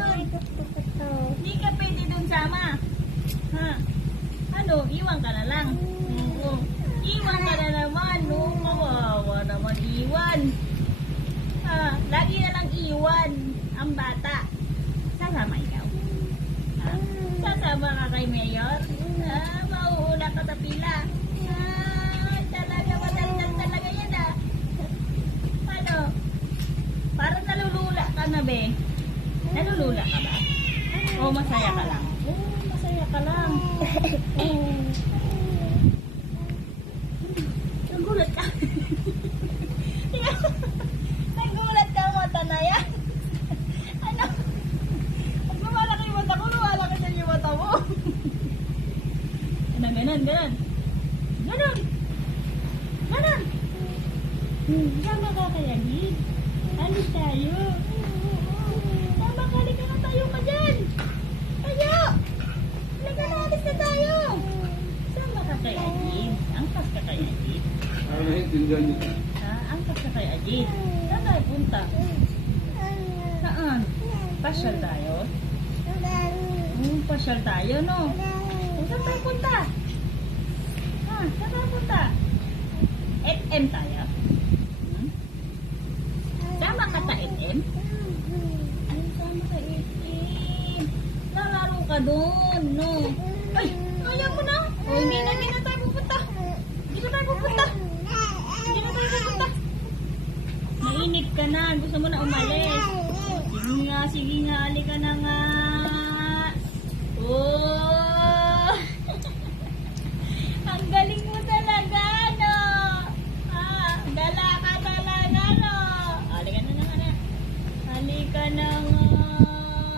doon. Hindi ka pwede doon sama. Ha? Ano, iwan ka na lang. Oo. Iwan ka na naman. No, kawawa naman iwan. Ha? Lagi na lang iwan ang bata. Sasama ikaw. Ha? Sasama ka kay Mayor? Mauuna ka sa pila. Talaga, madali lang talaga yan Ano? Parang nalulula ka na, be. Nalulula ka ba? O masaya ka lang? Masaya ka lang. Nagulat ka. Nagulat ka mo, Tanaya. Ano? Pag lumalaki yung mata ko, lumalaki din yung mata mo. Ganon. Ganon. Sama ka kaya, Gid? Alis tayo. Sama ka, halika na tayo ka dyan. Tayo! Halika na, alis na tayo. Sama ka kaya, Gid? Angkas ka kaya, Gid? Naiintindihan niyo. Angkas ka kaya, Gid? Saan tayo punta? Saan? Pasyal tayo? Pasyal tayo, no? Saan tayo punta? Saan tayo punta? SM tayo? Sama ka sa SM? Sama ka SM. Lalaro ka doon, no? Ay, kaya mo na. Hindi na tayo pupunta. Mainit ka na. Gusto mo na umalis. Sige nga, halika na nga.